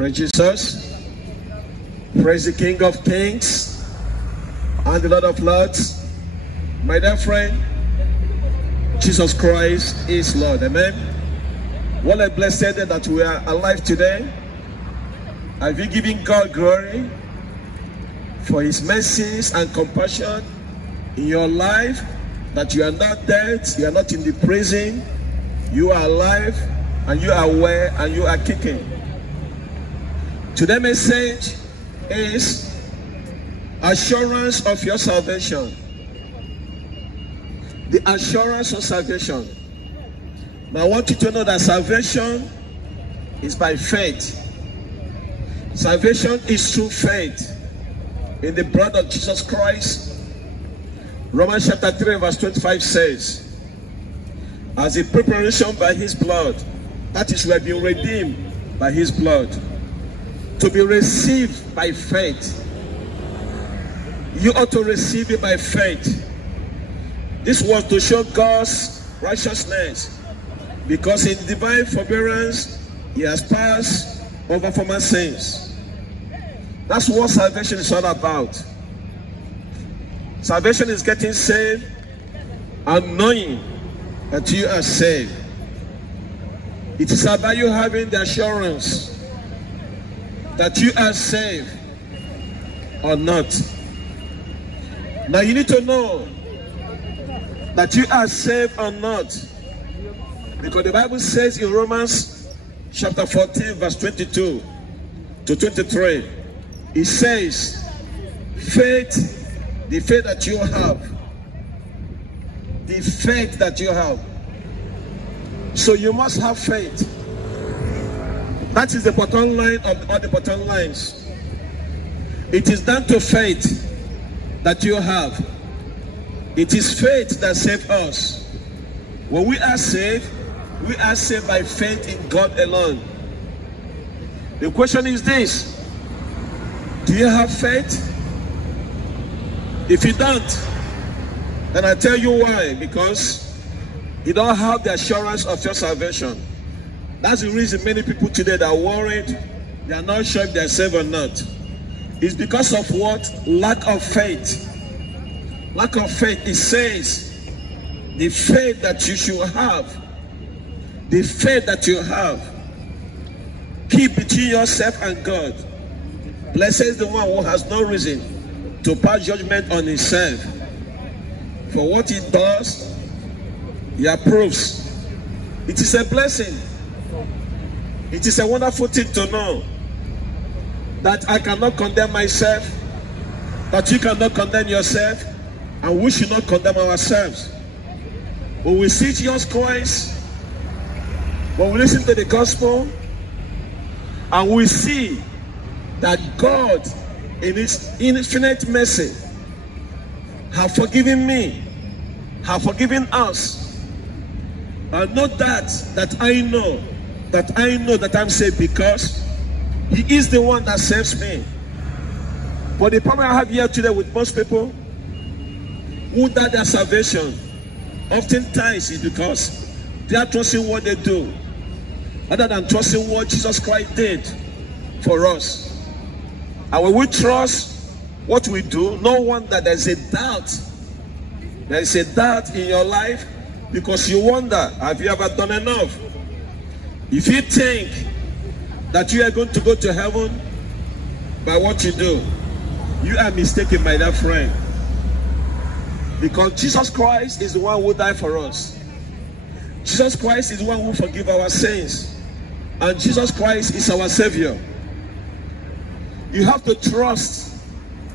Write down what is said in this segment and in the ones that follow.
Praise Jesus. Praise the King of Kings and the Lord of Lords. My dear friend, Jesus Christ is Lord. Amen. What a blessed day that we are alive today. Have you given God glory for his mercies and compassion in your life? That you are not dead, you are not in the prison, you are alive, and you are well, and you are kicking. Today's message is assurance of your salvation. The assurance of salvation. Now I want you to know that salvation is by faith. Salvation is through faith in the blood of Jesus Christ. Romans chapter 3 verse 25 says, as a preparation by his blood, that is, we have been redeemed by his blood, to be received by faith. You ought to receive it by faith. This was to show God's righteousness, because in divine forbearance he has passed over former sins. That's what salvation is all about. Salvation is getting saved and knowing that you are saved. It is about you having the assurance that you are saved or not. Now you need to know that you are saved or not, because the Bible says in Romans chapter 14 verse 22 to 23, it says, faith, the faith that you have, the faith that you have. So you must have faith. That is the bottom line of all the bottom lines. It is down to faith that you have. It is faith that saves us. When we are saved by faith in God alone. The question is this: do you have faith? If you don't, then I tell you why. Because you don't have the assurance of your salvation. That's the reason many people today that are worried, they are not sure if they are saved or not. It's because of what? Lack of faith. Lack of faith. It says the faith that you should have, the faith that you have, keep between yourself and God. Blessed is the one who has no reason to pass judgment on himself. For what he does, he approves. It is a blessing. It is a wonderful thing to know that I cannot condemn myself, that you cannot condemn yourself, and we should not condemn ourselves. When we see Jesus Christ, when we listen to the gospel, and we see that God in his infinite mercy have forgiven me, have forgiven us, and not that I know that I'm saved because he is the one that saves me. But the problem I have here today with most people who doubt their salvation, oftentimes is because they are trusting what they do rather than trusting what Jesus Christ did for us. And when we trust what we do, no wonder there's a doubt. There is a doubt in your life because you wonder, have you ever done enough? If you think that you are going to go to heaven by what you do, you are mistaken, my dear friend. Because Jesus Christ is the one who died for us. Jesus Christ is the one who forgives our sins. And Jesus Christ is our Savior. You have to trust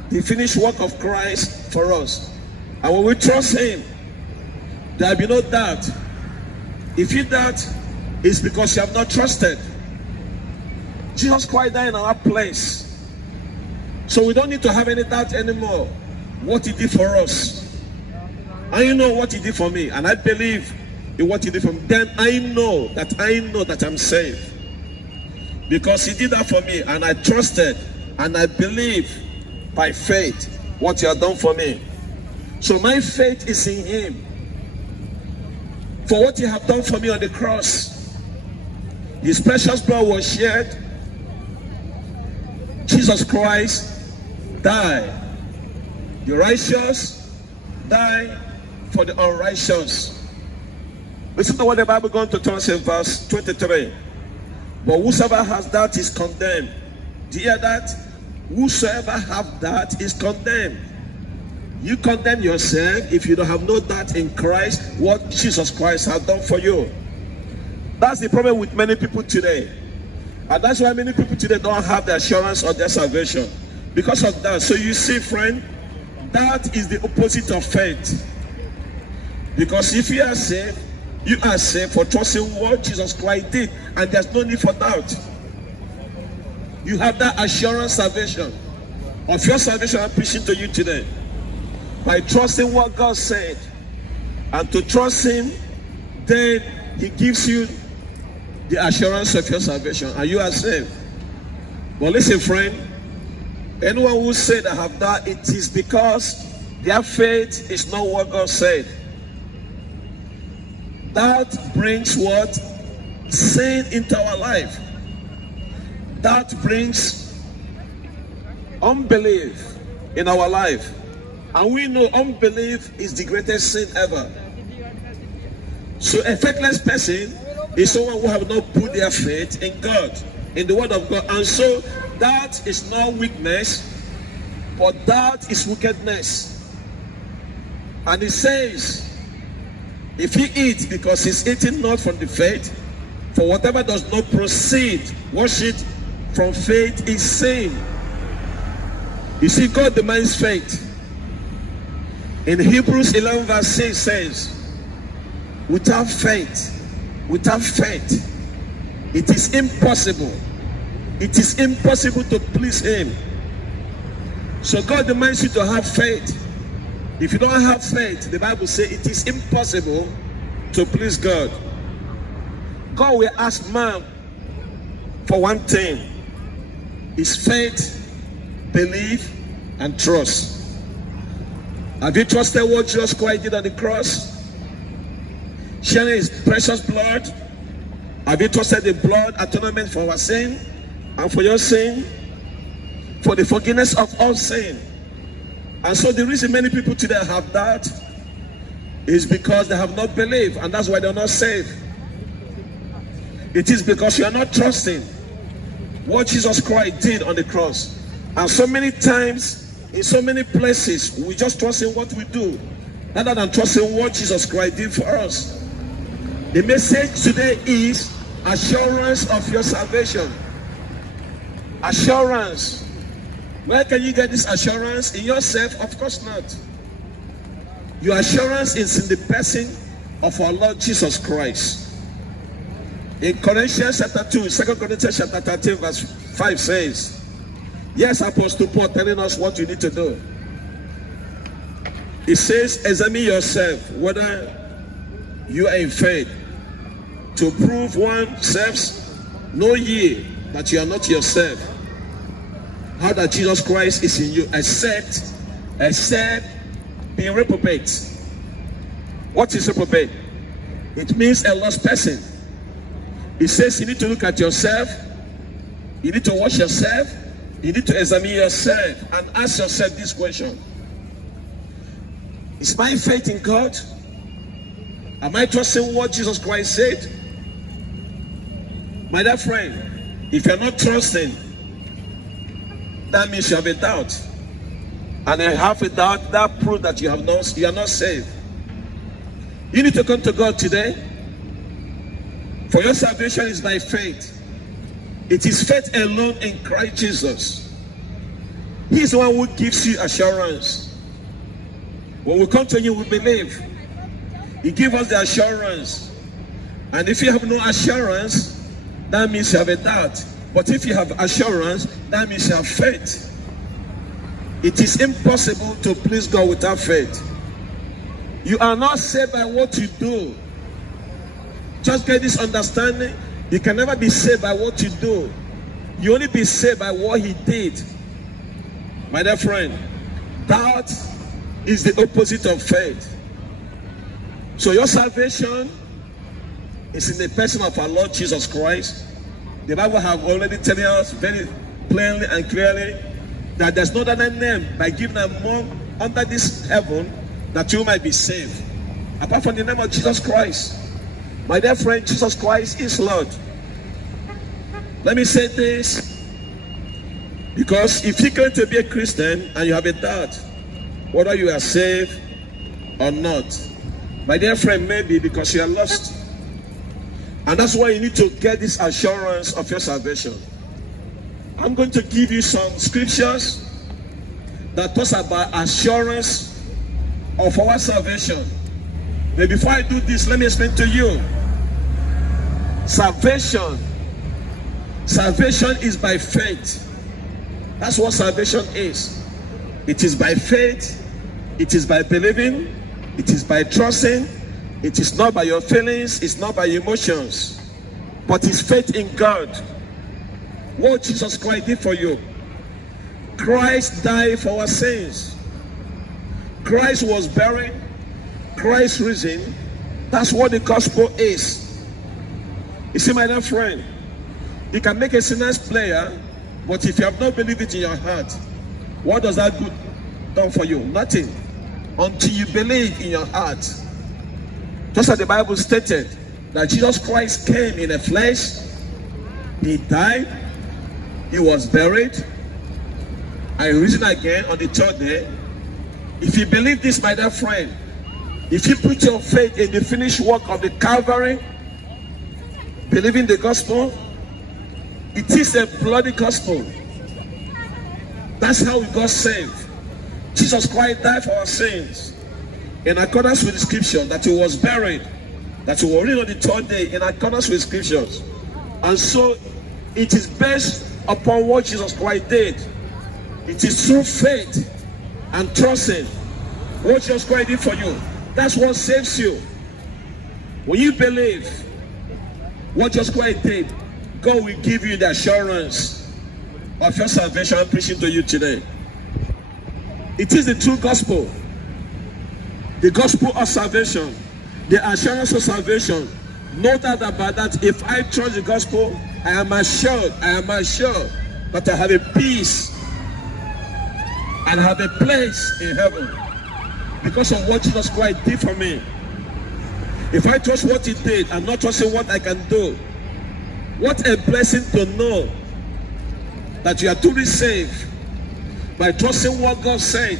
the finished work of Christ for us. And when we trust him, there will be no doubt. If you doubt, it's because you have not trusted. Jesus Christ died in our place. So we don't need to have any doubt anymore what he did for us. And you know what he did for me, and I believe in what he did for me. Then I know that I'm saved. Because he did that for me, and I trusted, and I believe by faith what he has done for me. So my faith is in him. For what he has done for me on the cross. His precious blood was shed Jesus Christ died. The righteous die for the unrighteous. Listen to what the Bible going to tell us in verse 23. But whosoever has that is condemned. Do you hear that? Whosoever have that is condemned. You condemn yourself if you don't have no that in Christ, what Jesus Christ has done for you. That's the problem with many people today. And that's why many people today don't have the assurance of their salvation. Because of that. So you see, friend, that is the opposite of faith. Because if you are saved for trusting what Jesus Christ did. And there's no need for doubt. You have that assurance salvation. Of your salvation I'm preaching to you today. By trusting what God said. And to trust Him, then He gives you the assurance of your salvation. And you are saved. But listen, friend. Anyone who said I have that, it is because their faith is not what God said. That brings what? Sin into our life. That brings unbelief in our life. And we know unbelief is the greatest sin ever. So a faithless person is someone who have not put their faith in God, in the word of God. And so that is not weakness, but that is wickedness. And it says, if he eats because he's eating not from the faith, for whatever does not proceed, worship from faith is sin. You see, God demands faith. In Hebrews 11 verse 6 says, without faith, it is impossible. It is impossible to please Him. So God demands you to have faith. If you don't have faith, the Bible says it is impossible to please God. God will ask man for one thing: his faith, belief, and trust. Have you trusted what Jesus Christ did on the cross? Sharing His precious blood? Have you trusted the blood atonement for our sin and for your sin? For the forgiveness of all sin. And so the reason many people today have that is because they have not believed, and that's why they're not saved. It is because you are not trusting what Jesus Christ did on the cross. And so many times, in so many places, we just trust in what we do, rather than trusting what Jesus Christ did for us. The message today is assurance of your salvation. Assurance. Where can you get this assurance? In yourself? Of course not. Your assurance is in the person of our Lord Jesus Christ. In Corinthians chapter 2, 2 Corinthians chapter 13 verse 5 says, yes, Apostle Paul telling us what you need to do. It says, examine yourself whether you are in faith. To prove oneself, know ye that you are not yourself. How that Jesus Christ is in you, except being reprobate. What is reprobate? It means a lost person. It says you need to look at yourself, you need to watch yourself, you need to examine yourself and ask yourself this question: is my faith in God? Am I trusting what Jesus Christ said? My dear friend, if you're not trusting, that means you have a doubt. And if you have a doubt, that proves that you are not saved. You need to come to God today. For your salvation is by faith. It is faith alone in Christ Jesus. He is the one who gives you assurance. When we come to Him, we believe. He gives us the assurance. And if you have no assurance, that means you have a doubt. But if you have assurance, that means you have faith. It is impossible to please God without faith. You are not saved by what you do. Just get this understanding. You can never be saved by what you do. You only be saved by what He did. My dear friend, doubt is the opposite of faith. So your salvation is in the person of our Lord Jesus Christ. The Bible have already told us very plainly and clearly that there's no other name by given among under this heaven that you might be saved, apart from the name of Jesus Christ. My dear friend, Jesus Christ is Lord. Let me say this, because if you claim to be a Christian and you have a doubt whether you are saved or not, my dear friend, maybe because you are lost. And that's why you need to get this assurance of your salvation. I'm going to give you some scriptures that talks about assurance of our salvation. But before I do this, let me explain to you. Salvation is by faith. That's what salvation is. It is by faith. It is by believing. It is by trusting. It is not by your feelings. It's not by your emotions. But it's faith in God. What Jesus Christ did for you. Christ died for our sins. Christ was buried. Christ risen. That's what the gospel is. You see, my dear friend, you can make a sinner's player, but if you have not believed it in your heart, what does that do for you? Nothing. Until you believe in your heart. Just as the Bible stated, that Jesus Christ came in the flesh, he died, he was buried, and risen again on the third day. If you believe this, my dear friend, if you put your faith in the finished work of the Calvary, believing the gospel, it is a bloody gospel. That's how we got saved. Jesus Christ died for our sins in accordance with the scripture, that he was buried, that he was risen on the third day in accordance with scriptures. And so it is based upon what Jesus Christ did. It is through faith and trusting what Jesus Christ did for you. That's what saves you. When you believe what Jesus Christ did, God will give you the assurance of your salvation. I'm preaching to you today. It is the true gospel. The gospel of salvation. The assurance of salvation. No doubt about that. If I trust the gospel, I am assured that I have a peace and have a place in heaven because of what Jesus Christ did for me. If I trust what he did and not trusting what I can do, what a blessing to know that you are truly saved by trusting what God said.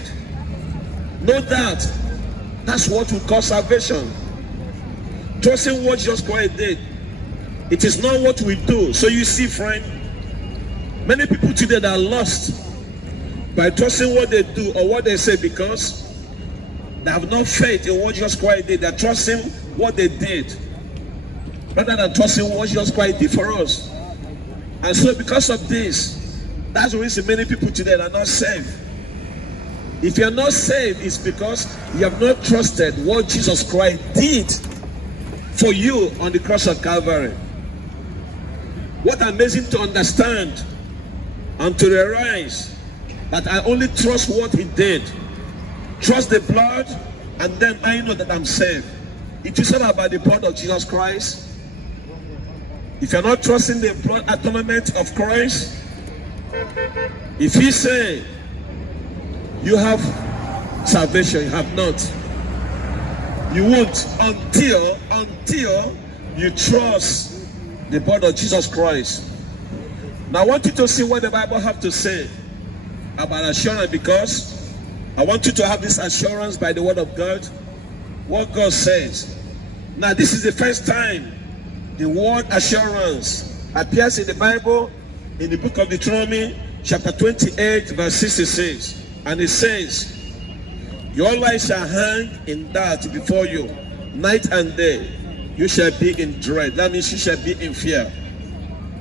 No doubt, that's what we call salvation. Trusting what Jesus Christ did. It is not what we do. So you see, friend, many people today that are lost by trusting what they do or what they say because they have no faith in what Jesus Christ did. They are trusting what they did rather than trusting what Jesus Christ did for us. And so because of this, that's the reason many people today are not saved. If you are not saved, it's because you have not trusted what Jesus Christ did for you on the cross of Calvary. What amazing to understand and to realize that I only trust what he did. Trust the blood, and then I know that I'm saved. It is all about the blood of Jesus Christ. If you're not trusting the blood atonement of Christ, if you say you have salvation, you have not. You won't until you trust the blood of Jesus Christ. Now I want you to see what the Bible have to say about assurance, because I want you to have this assurance by the word of God, what God says. Now this is the first time the word assurance appears in the Bible, in the book of Deuteronomy chapter 28 verse 66, and it says, your life shall hang in doubt before you, night and day. You shall be in dread. That means you shall be in fear.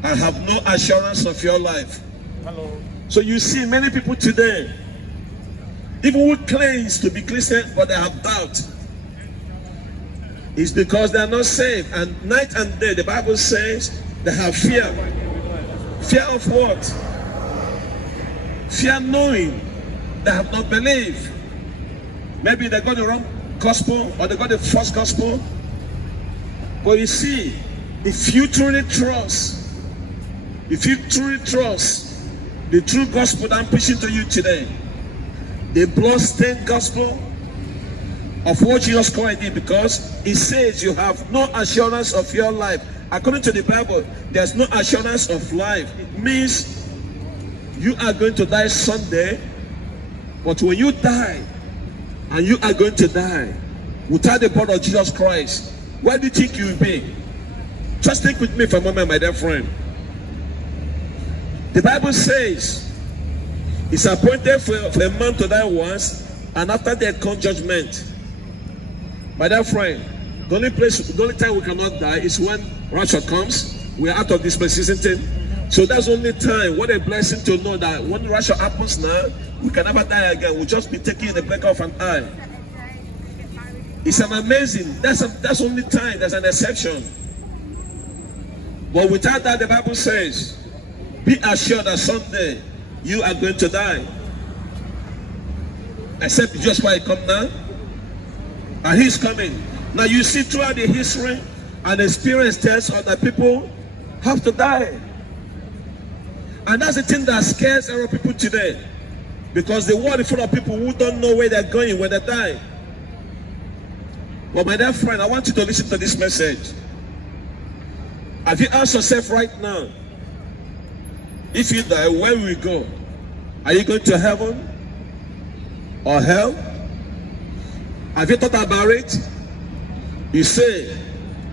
I have no assurance of your life. Hello. So you see many people today, even who claims to be Christian, but they have doubt. It's because they are not saved. And night and day, the Bible says, they have fear. Fear of what? Fear knowing they have not believed. Maybe they got the wrong gospel, or they got the false gospel. But you see, if you truly trust the the true gospel that I'm preaching to you today, the blood-stained gospel of what Jesus Christ did, because it says you have no assurance of your life. According to the Bible, there's no assurance of life. It means you are going to die Sunday, but when you die, and you are going to die without the blood of Jesus Christ, where do you think you will be? Just think with me for a moment, my dear friend. The Bible says it's appointed for a man to die once, and after that comes judgment. My dear friend, the only time we cannot die is when rapture comes. We are out of this place, isn't it? So that's the only time. What a blessing to know that when rapture happens now, we can never die again. We'll just be taken in the blink of an eye. It's an amazing. That's the only time. There's an exception. But without that, the Bible says, be assured that someday you are going to die. Except just why he come now. And he's coming. Now you see throughout the history and experience tells us that people have to die. And that's the thing that scares a lot of people today. Because the world is full of people who don't know where they're going when they die. But my dear friend, I want you to listen to this message. Have you asked yourself right now, if you die, where will you go? Are you going to heaven or hell? Have you thought about it? You say,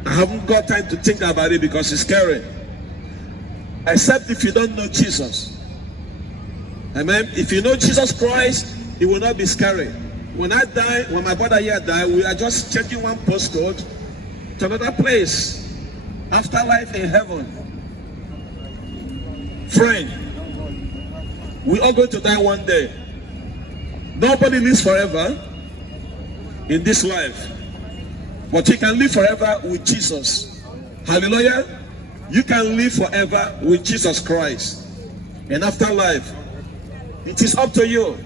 I haven't got time to think about it because it's scary. Except if you don't know Jesus. Amen. If you know Jesus Christ, it will not be scary. When I die, when my brother here died, we are just changing one postcode to another place. Afterlife in heaven. Friend, we are going to die one day. Nobody lives forever in this life. But you can live forever with Jesus. Hallelujah. You can live forever with Jesus Christ. And after life, it is up to you.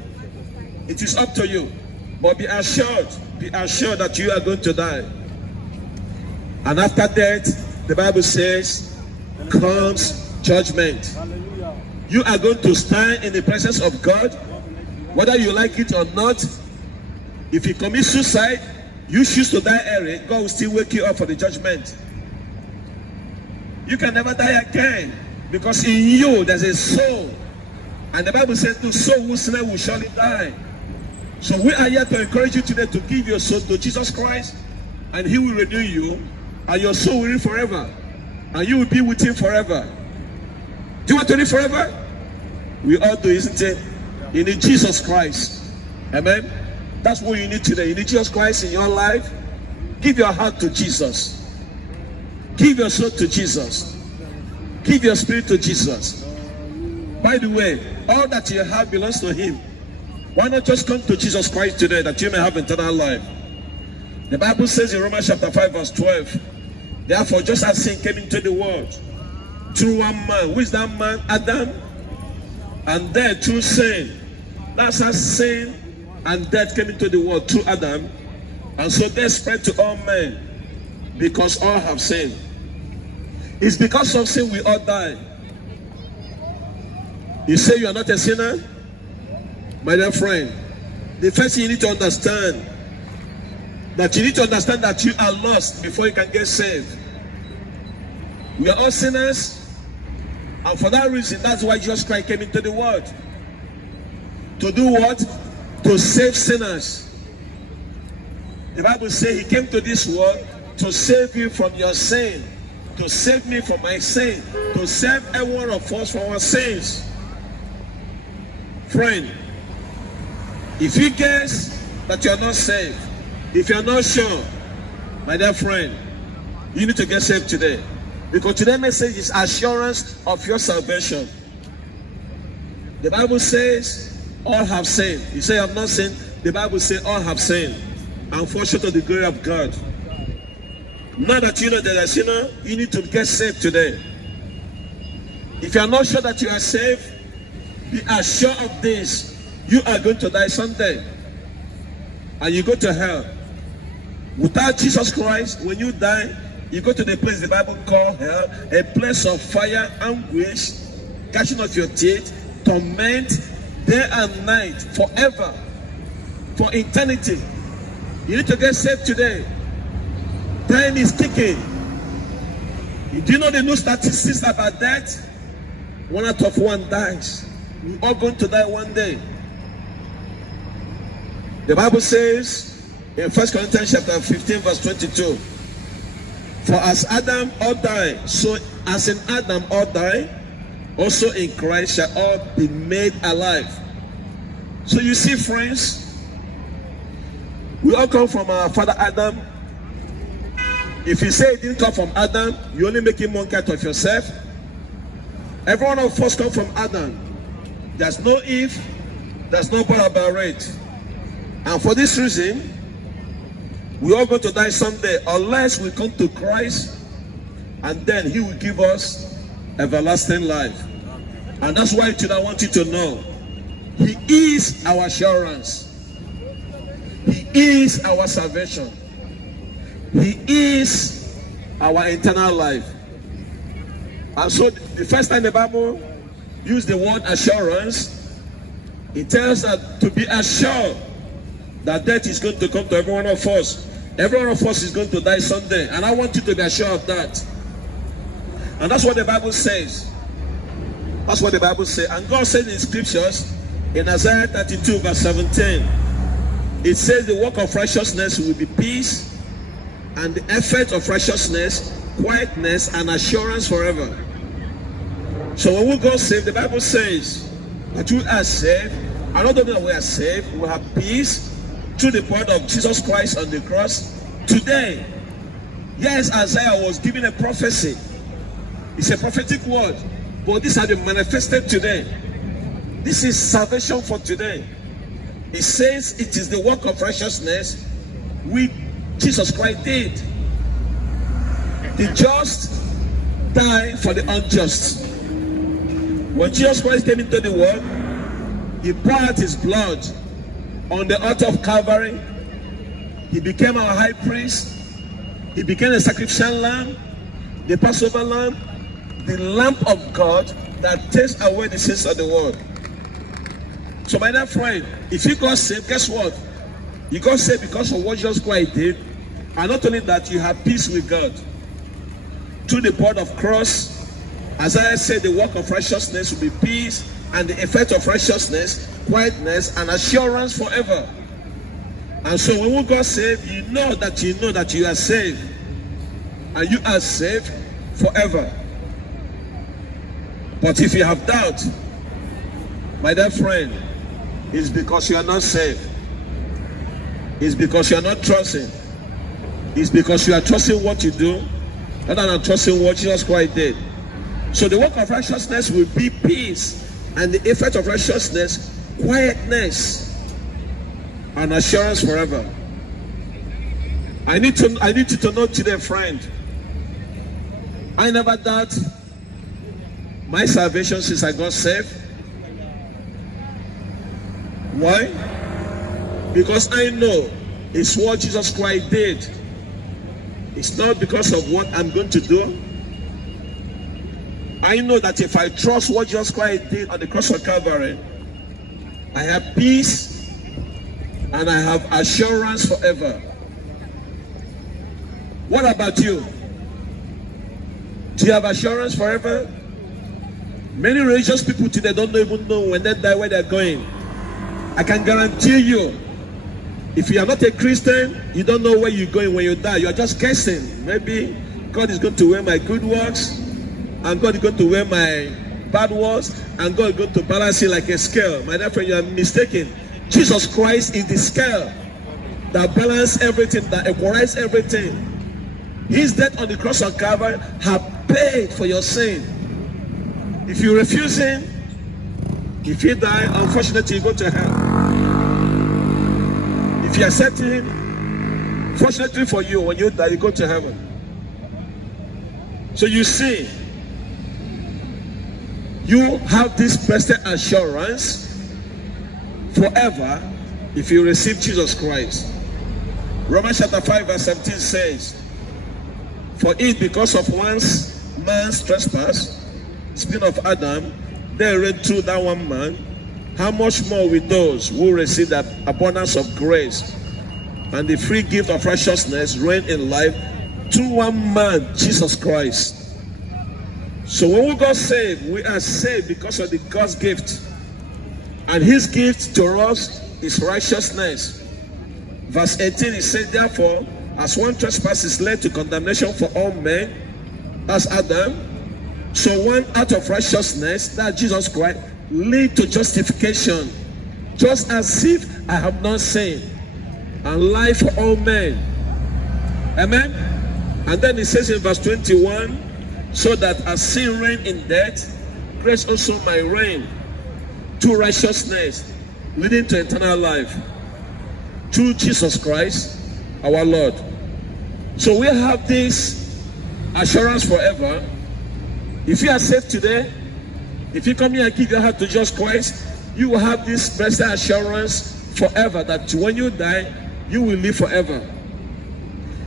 It is up to you. But be assured that you are going to die. And after death, the Bible says, comes judgment. You are going to stand in the presence of God, whether you like it or not. If you commit suicide, you choose to die early, God will still wake you up for the judgment. You can never die again, because in you there's a soul. And the Bible says, the soul who sinneth will surely die. So we are here to encourage you today to give your soul to Jesus Christ, and he will renew you, and your soul will live forever, and you will be with him forever. Do you want to live forever? We all do, isn't it? You need Jesus Christ. Amen. That's what you need today. You need Jesus Christ in your life. Give your heart to Jesus. Give your soul to Jesus. Give your spirit to Jesus. By the way, all that you have belongs to him. Why not just come to Jesus Christ today that you may have eternal life? The Bible says in Romans chapter 5 verse 12, therefore just as sin came into the world through one man, who is that man? Adam. And then through sin, that's how sin and death came into the world through Adam. And so death spread to all men because all have sinned. It's because of sin we all die. You say you are not a sinner? My dear friend, the first thing you need to understand, that you need to understand that you are lost before you can get saved. We are all sinners, and for that reason, that's why Jesus Christ came into the world. To do what? To save sinners. The Bible says he came to this world to save you from your sin, to save me from my sin, to save every one of us from our sins. Friend, if you guess that you are not saved, if you are not sure, my dear friend, you need to get saved today. Because today's message is assurance of your salvation. The Bible says all have sinned. You say I have not sinned. The Bible says all have sinned and fall short of the glory of God. Now that you know that you are a sinner, you need to get saved today. If you are not sure that you are saved, be assured of this. You are going to die someday. And you go to hell. Without Jesus Christ, when you die, you go to the place the Bible calls hell, a place of fire, anguish, catching of your teeth, torment day and night forever, for eternity. You need to get saved today. Time is ticking. You do know the new statistics about death? 1 out of 1 dies. We're all going to die one day. The Bible says in 1 Corinthians chapter 15 verse 22, for as Adam all die, so as in Adam all die, also in Christ shall all be made alive. So you see, friends, we all come from our father Adam. If you say it didn't come from Adam, you only make him monkey out of yourself. Every one of us come from Adam. There's no Eve, there's no bother about it. And for this reason, we're all going to die someday, unless we come to Christ, and then he will give us everlasting life. And that's why today I want you to know, he is our assurance. He is our salvation. He is our eternal life. And so the first time the Bible used the word assurance, it tells us to be assured that death is going to come to every one of us. Every one of us is going to die someday. And I want you to be assured of that. And that's what the Bible says. That's what the Bible says. And God said in scriptures, in Isaiah 32 verse 17, it says the work of righteousness will be peace, and the effect of righteousness, quietness, and assurance forever. So when we go saved, the Bible says that we are saved. And not only that we are saved, we have peace through the blood of Jesus Christ on the cross today. Yes, Isaiah was giving a prophecy. It's a prophetic word, but this has been manifested today. This is salvation for today. It says it is the work of righteousness which Jesus Christ did. The just died for the unjust. When Jesus Christ came into the world, he poured out his blood on the altar of Calvary. He became our high priest. He became a sacrificial lamb, the Passover lamb, the Lamb of God that takes away the sins of the world. So my dear friend, if you got saved, guess what? You got saved because of what Jesus Christ did. And not only that, you have peace with God. Through the blood of cross, Isaiah said the work of righteousness will be peace, and the effect of righteousness, quietness, and assurance forever. And so when we got saved, you know that you are saved. And you are saved forever. But if you have doubt, my dear friend, it's because you are not saved. It's because you are not trusting. It's because you are trusting what you do, rather than trusting what Jesus Christ did. So the work of righteousness will be peace, and the effect of righteousness, quietness, and assurance forever. I need you to know today, friend, I never doubt my salvation since I got saved. Why? Because I know it's what Jesus Christ did. It's not because of what I'm going to do. I know that if I trust what Jesus Christ did on the cross of Calvary, I have peace and I have assurance forever. What about you? Do you have assurance forever? Many religious people today don't even know when they die where they're going. I can guarantee you, if you are not a Christian, you don't know where you're going when you die. You are just guessing. Maybe God is going to weigh my good works, and God is going to weigh my bad works, and God is going to balance it like a scale. My dear friend, you are mistaken. Jesus Christ is the scale that balances everything, that equalizes everything. His death on the cross of Calvary has paid for your sin. If you refuse him, if you die, unfortunately you go to hell. If you accept him, fortunately for you, when you die, you go to heaven. So you see, you have this blessed assurance forever if you receive Jesus Christ. Romans chapter 5 verse 17 says, for it, because of one man's trespass, speaking of Adam, they reign through that one man, how much more with those who receive the abundance of grace and the free gift of righteousness reign in life through one man, Jesus Christ. So when we got saved, we are saved because of the God's gift. And his gift to us is righteousness. Verse 18, he said, therefore, as one trespass is led to condemnation for all men, as Adam, so one act of righteousness, that Jesus Christ, lead to justification, just as if I have not sinned, and life for all men. Amen. And then it says in verse 21, so that as sin reigned in death, grace also might reign to righteousness, leading to eternal life, through Jesus Christ our Lord. So we have this assurance forever. If you are saved today, if you come here and give your heart to Jesus Christ, you will have this blessed assurance forever that when you die, you will live forever.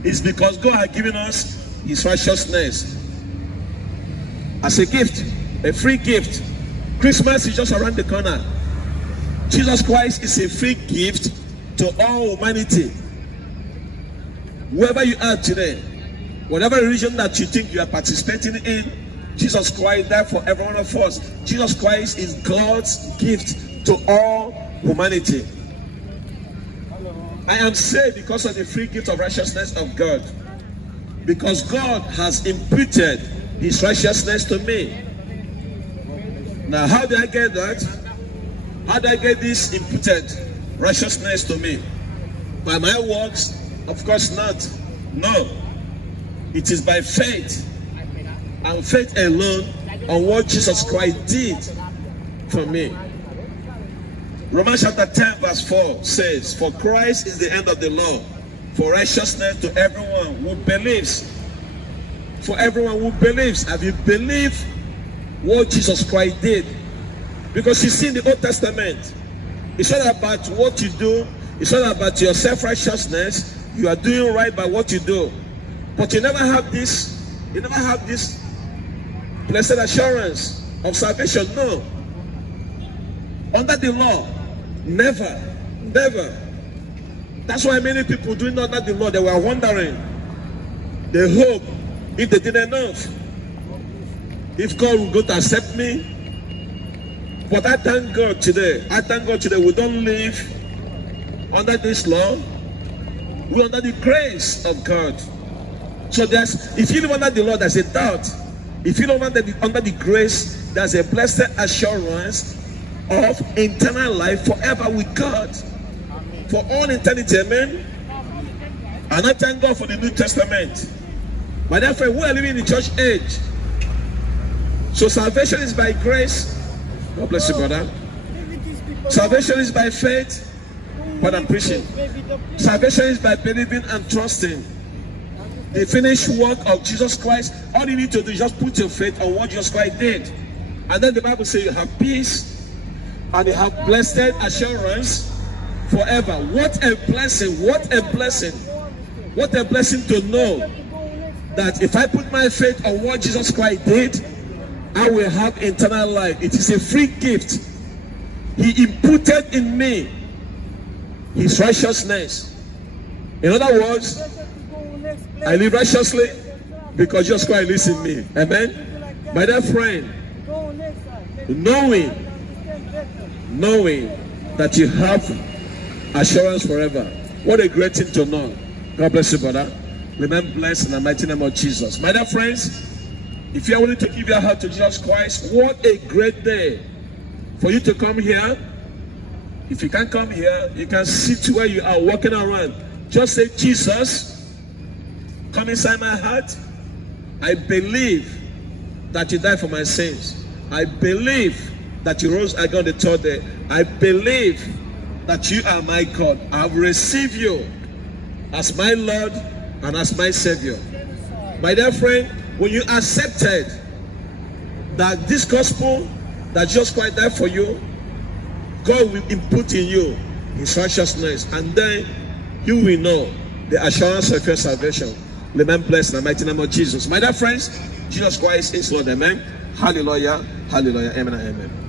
It's because God has given us his righteousness as a gift, a free gift. Christmas is just around the corner. Jesus Christ is a free gift to all humanity. Wherever you are today, whatever religion that you think you are participating in, Jesus Christ died for every one of us. Jesus Christ is God's gift to all humanity. I am saved because of the free gift of righteousness of God. Because God has imputed his righteousness to me. Now, how do I get that? How do I get this imputed righteousness to me? By my works? Of course not. No. It is by faith, and faith alone, on what Jesus Christ did for me. Romans chapter 10 verse 4 says, for Christ is the end of the law, for righteousness to everyone who believes. For everyone who believes. Have you believed what Jesus Christ did? Because you see in the Old Testament, it's not about what you do, it's not about your self-righteousness. You are doing right by what you do, but you never have this blessed assurance of salvation. No. Under the law, never. That's why many people doing under the law, they were wondering. They hope if they did enough, if God will go to accept me. But I thank God today. We don't live under this law. We're under the grace of God. So if you live under the law, there's a doubt. If you live under the grace, there's a blessed assurance of eternal life forever with God. Amen. For all eternity, amen. And I thank God for the New Testament. My dear friend, we are living in the church age. So salvation is by grace. God bless you, brother. Salvation is by faith. What I'm preaching. Salvation is by believing and trusting the finished work of Jesus Christ. All you need to do is just put your faith on what Jesus Christ did. And then the Bible says you have peace and you have blessed assurance forever. What a blessing. What a blessing. What a blessing to know that if I put my faith on what Jesus Christ did, I will have eternal life. It is a free gift. He imputed in me his righteousness. In other words, I live righteously because Jesus Christ lives in me. Amen. My dear friend, knowing that you have assurance forever. What a great thing to know. God bless you, brother. Remain blessed in the mighty name of Jesus. My dear friends, if you are willing to give your heart to Jesus Christ, what a great day for you to come here. If you can't come here, you can sit where you are walking around. Just say, Jesus, come inside my heart. I believe that you died for my sins. I believe that you rose again on the third day. I believe that you are my God. I have received you as my Lord and as my Savior. My dear friend, when you accepted that this gospel, that Jesus Christ died for you, God will input in you his righteousness, and then you will know the assurance of your salvation. Remain blessed in the mighty name of Jesus. My dear friends, Jesus Christ is Lord. Amen. Hallelujah. Hallelujah. Amen and amen.